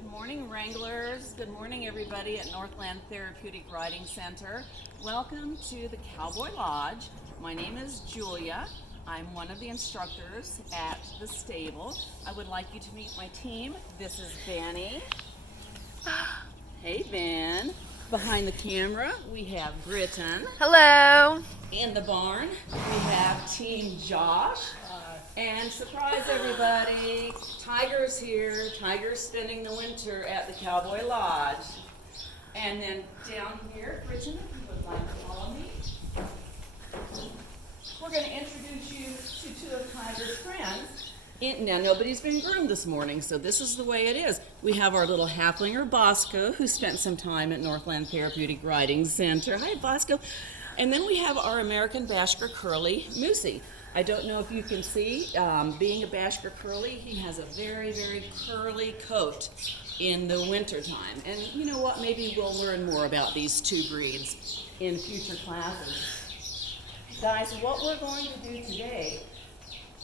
Good morning, Wranglers. Good morning, everybody at Northland Therapeutic Riding Center. Welcome to the Cowboy Lodge. My name is Julia. I'm one of the instructors at the stable. I would like you to meet my team. This is Benny. Hey, Ben. Behind the camera, we have Britton. Hello. In the barn, we have Team Josh. And surprise, everybody, Tiger's here. Tiger's spending the winter at the Cowboy Lodge. And then down here, Britton, if you would like to follow me, we're going to introduce you to two of Tiger's friends. Now, nobody's been groomed this morning, so this is the way it is. We have our little halflinger, Bosco, who spent some time at Northland Therapeutic Riding Center. Hi, Bosco. And then we have our American Bashker Curly, Moosey. I don't know if you can see, being a Bashker Curly, he has a very, very curly coat in the wintertime. And you know what, maybe we'll learn more about these two breeds in future classes. Guys, what we're going to do today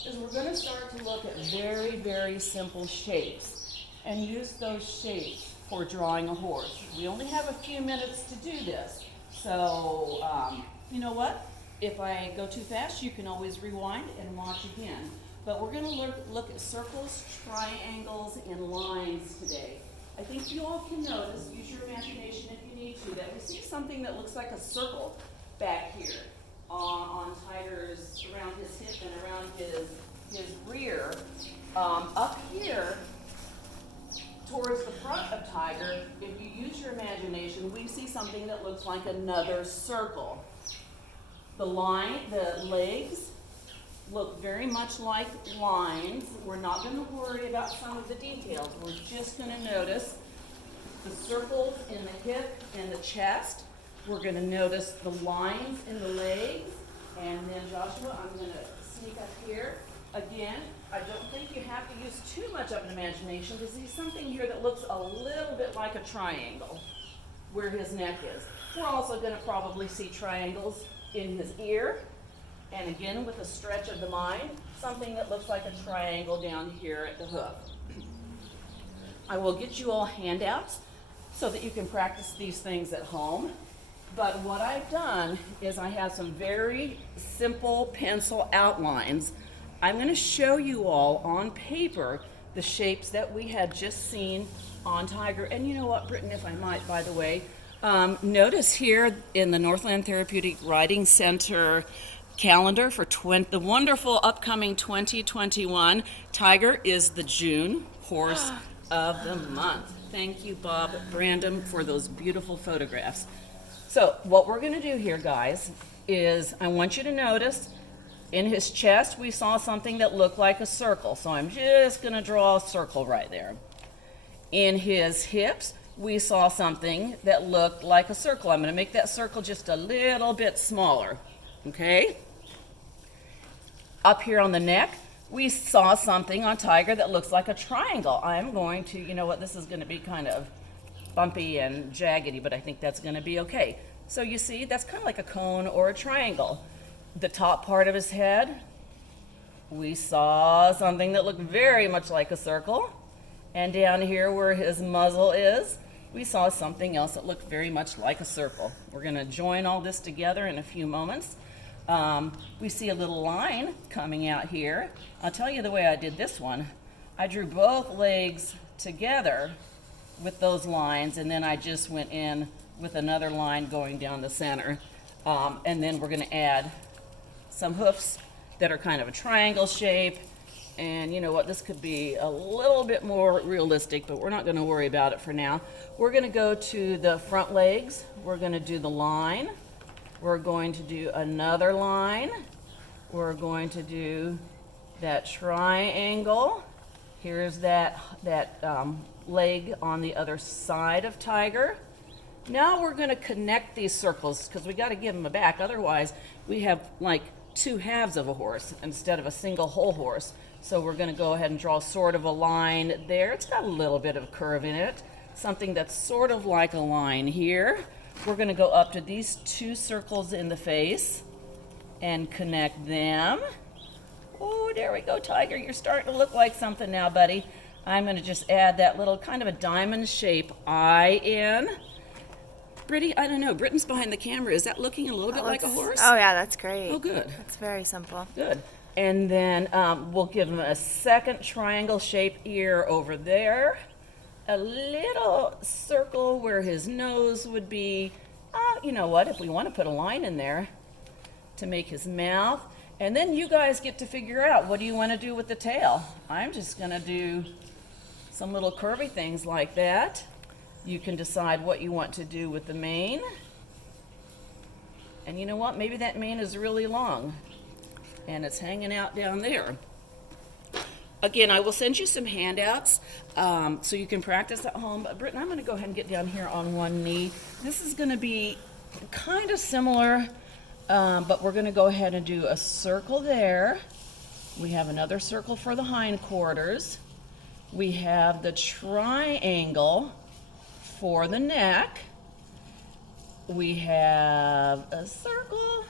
is we're going to start to look at very, very simple shapes and use those shapes for drawing a horse. We only have a few minutes to do this, so you know what? If I go too fast, you can always rewind and watch again. But we're going to look at circles, triangles, and lines today. I think you all can notice, use your imagination if you need to, that we see something that looks like a circle back here on Tiger's, around his hip and around his rear. Up here, towards the front of Tiger, if you use your imagination, we see something that looks like another circle. The legs look very much like lines. We're not going to worry about some of the details. We're just going to notice the circles in the hip and the chest. We're going to notice the lines in the legs. And then Joshua, I'm going to sneak up here. Again, I don't think you have to use too much of an imagination to see something here that looks a little bit like a triangle where his neck is. We're also going to probably see triangles in his ear, and again with a stretch of the mind, something that looks like a triangle down here at the hoof. I will get you all handouts so that you can practice these things at home, but what I've done is I have some very simple pencil outlines. I'm going to show you all on paper the shapes that we had just seen on Tiger. And you know what, Britton, if I might, by the way, notice here in the Northland Therapeutic Riding Center calendar for the wonderful upcoming 2021, Tiger is the June horse of the month. Thank you, Bob Brandom, for those beautiful photographs. So what we're going to do here, guys, is I want you to notice in his chest we saw something that looked like a circle. So I'm just going to draw a circle right there. In his hips, we saw something that looked like a circle. I'm going to make that circle just a little bit smaller, okay? Up here on the neck, we saw something on Tiger that looks like a triangle. I'm going to, you know what, this is going to be kind of bumpy and jaggedy, but I think that's going to be okay. So you see, that's kind of like a cone or a triangle. The top part of his head, we saw something that looked very much like a circle. And down here where his muzzle is, we saw something else that looked very much like a circle. We're going to join all this together in a few moments. We see a little line coming out here. I'll tell you the way I did this one. I drew both legs together with those lines, and then I just went in with another line going down the center. And then we're going to add some hoofs that are kind of a triangle shape. And you know what, this could be a little bit more realistic, but we're not going to worry about it for now. We're going to go to the front legs. We're going to do the line. We're going to do another line. We're going to do that triangle. Here's that leg on the other side of Tiger. Now we're going to connect these circles because we got to give them a back. Otherwise, we have like two halves of a horse instead of a single whole horse. So we're going to go ahead and draw sort of a line there. It's got a little bit of a curve in it, something that's sort of like a line here. We're going to go up to these two circles in the face and connect them. Oh, there we go, Tiger. You're starting to look like something now, buddy. I'm going to just add that little kind of a diamond shape eye in. Brittany, I don't know, Britton's behind the camera. Is that looking a little bit like a horse? Oh yeah, that's great. Oh, good. That's very simple. Good. And then we'll give him a second triangle shape ear over there. A little circle where his nose would be. You know what, if we want to put a line in there to make his mouth. And then you guys get to figure out, what do you want to do with the tail? I'm just going to do some little curvy things like that. You can decide what you want to do with the mane. And you know what, maybe that mane is really long and it's hanging out down there. Again, I will send you some handouts so you can practice at home. But Britton, I'm going to go ahead and get down here on one knee. This is going to be kind of similar, but we're going to go ahead and do a circle there. We have another circle for the hindquarters. We have the triangle for the neck. We have a circle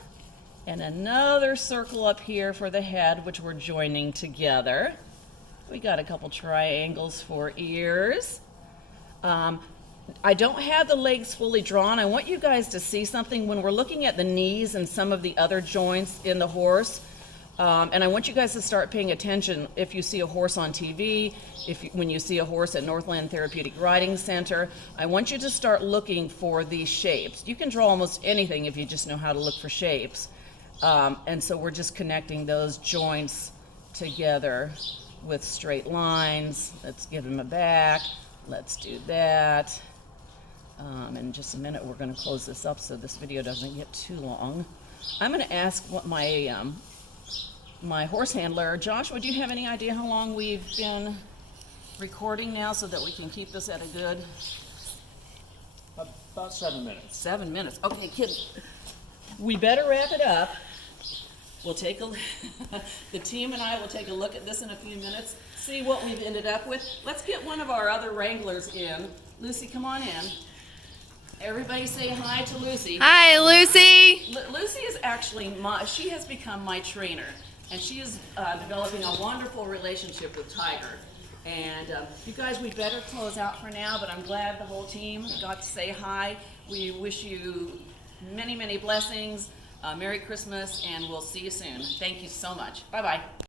and another circle up here for the head, which we're joining together. We got a couple triangles for ears. I don't have the legs fully drawn. I want you guys to see something when we're looking at the knees and some of the other joints in the horse. And I want you guys to start paying attention if you see a horse on TV, when you see a horse at Northland Therapeutic Riding Center. I want you to start looking for these shapes. You can draw almost anything if you just know how to look for shapes. And so we're just connecting those joints together with straight lines. Let's give him a back. Let's do that. In just a minute, we're going to close this up so this video doesn't get too long. I'm going to ask what my horse handler, Joshua, do you have any idea how long we've been recording now so that we can keep this at a good... About 7 minutes. 7 minutes. Okay, kid, we better wrap it up. We'll take the team and I will take a look at this in a few minutes, see what we've ended up with. Let's get one of our other wranglers in. Lucy, come on in. Everybody say hi to Lucy. Hi, Lucy. Lucy is actually she has become my trainer, and she is developing a wonderful relationship with Tiger. And you guys, we better close out for now, but I'm glad the whole team got to say hi. We wish you many, many blessings. Merry Christmas, and we'll see you soon. Thank you so much. Bye-bye.